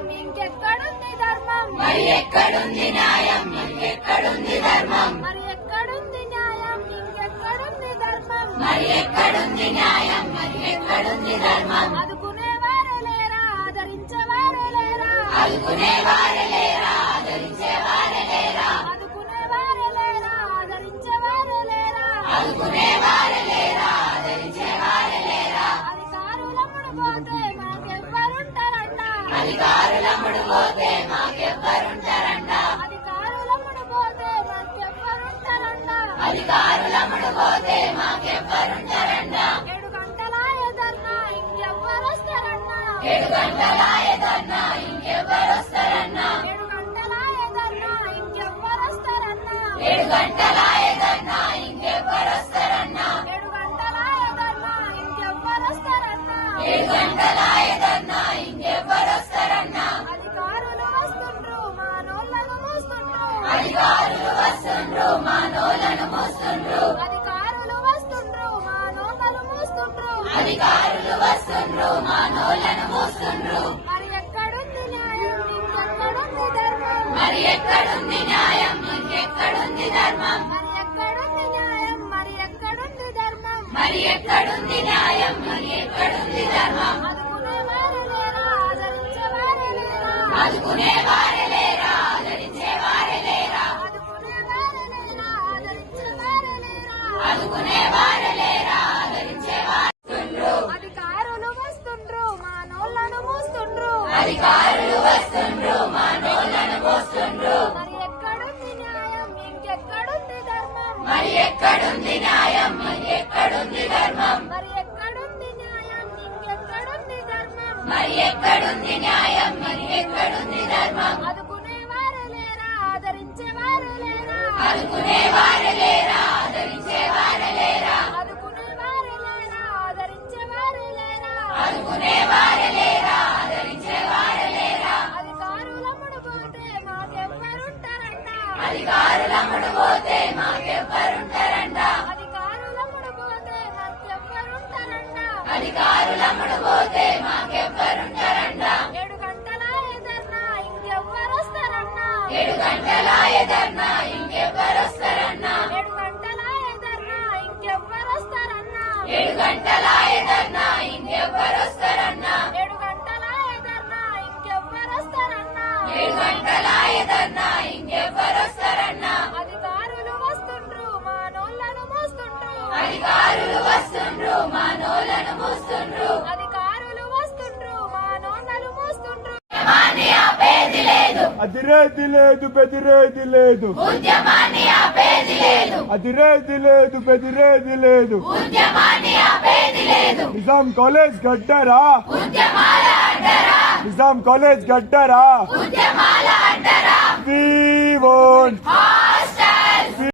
న్యాయం ఇంకెక్కడుంది ధర్మం మరి ఎక్కడుంది న్యాయం ఇంకెక్కడుంది ధర్మం మరి ఎక్కడుంది న్యాయం ఇంకెక్కడుంది ధర్మం మరి ఎక్కడుంది న్యాయం మరి ఎక్కడుంది ధర్మం ఆదుకునేవారే లేరా ఆదరించేవారే లేరా ఆదుకునేవారే లేరా ఆదరించేవారే లేరా ఆదుకునేవారే లేరా ఆదరించేవారే లేరా ఆదుకునేవారే లేరా ఆదరించేవారే లేరా అధికారులమ్ముడు పోతే మాకెవ్వరుంటారంట అధికారులమ్ముడు పోతే మాకెవ్వరుంటారంట అధికారులమ్ముడు పోతే మాకెవ్వరుంటారంట అధికారులమ్ముడు పోతే మాకెవ్వరుంటారంట 7 గంటలాయదన్నా ఇంకెవ్వరొస్తారన్నా 7 గంటలాయదన్నా ఇంకెవ్వరొస్తారన్నా 7 గంటలాయదన్నా ఇంకెవ్వరొస్తారన్నా 7 గంటలాయదన్నా ఇంకెవ్వరొస్తారన్నా 7 గంటలాయదన్నా ఇంకెవ్వరొస్తారన్నా 7 గంటలాయదన్నా ఇంకెవ్వరొస్తారన్నా అధికారులు వస్తుండ్రు మానోళ్ళను మోస్తుండ్రు అధికారులు వస్తుండ్రు మానోళ్ళను మోస్తుండ్రు అధికారులు వస్తుండ్రు మానోళ్ళను మోస్తుండ్రు అధికారులు వస్తుండ్రు మానోళ్ళను మోస్తుండ్రు మరి ఎక్కడుంది న్యాయం ఇంకెక్కడుంది ధర్మం మరి ఎక్కడుంది న్యాయం ఇంకెక్కడుంది ధర్మం మరి ఎక్కడుంది న్యాయం మరి ఎక్కడుంది ధర్మం మరి ఎక్కడుంది న్యాయం మరి ఎక్కడుంది ధర్మం ఆదుకునేవారే లేరా ఆదరించేవారే లేరా ఆదుకునేవారే లేరా ఆదరించేవారే లేరా ఆదుకునేవారే లేరా ఆదరించేవారే లేరా ఆదుకునేవారే లేరా ఆదరించేవారు అధికారులు వస్తుండ్రు మానోళ్ళను మోస్తుండ్రు అధికారులు వస్తుండ్రు మానోళ్ళను మోస్తుండ్రు మరి ఎక్కడుంది న్యాయం ఇంకెక్కడుంది ధర్మం మరి ఎక్కడుంది న్యాయం మరి ఎక్కడుంది ధర్మం మరి ఎక్కడుంది న్యాయం ఇంకెక్కడుంది ధర్మం మరి ఎక్కడుంది న్యాయం మరి ఎక్కడుంది ధర్మం ఆదుకునేవారే లేరా ఆదరించేవారే లేరా ఆదుకునేవారే లేరా ఆదరించేవారే లేరా ఆదుకునేవారే లేరా ఆదరించేవారే లేరా ఆదుకునేవారే లేరా ఆదరించేవారే లేరా అధికారులమ్ముడు పోతే మాకెవ్వరుంటారంట అధికారులమ్ముడు పోతే మాకెవ్వరుంటారంట అధికారులమ్ముడు పోతే మాకెవ్వరుంటారంట అధికారులమ్ముడు పోతే మాకెవ్వరుంటారంట 7 గంటలాయదన్నా ఇంకెవ్వరొస్తారన్నా 7 గంటలాయదన్నా ఇంకెవ్వరొస్తారన్నా 7 గంటలాయదన్నా ఇంకెవ్వరొస్తారన్నా 7 గంటలాయదన్నా ఇంకెవ్వరొస్తారన్నా 7 గంటలాయదన్నా ఇంకెవ్వరొస్తారన్నా 7 గంటలాయదన్నా ఇంకెవ్వరొస్తారన్నా అధికారులు వస్తుండ్రు మానోళ్ళను మోస్తుండ్రు అధికారులు వస్తుండ్రు మానోళ్ళను మోస్తుండ్రు అధికారులు వస్తుండ్రు మానోళ్ళను మోస్తుండ్రు ఉద్యమాన్ని ఆపేది లేదు అదిరేది లేదు బెదిరేది లేదు ఉద్యమాన్ని ఆపేది లేదు అదిరేది లేదు బెదిరేది లేదు ఉద్యమాన్ని ఆపేది లేదు నిజాం కాలేజ్ గడ్డరా ఉద్యమాల అంటారా నిజాం కాలేజ్ గడ్డరా ఉద్యమాల అంటారా We won't హాయ్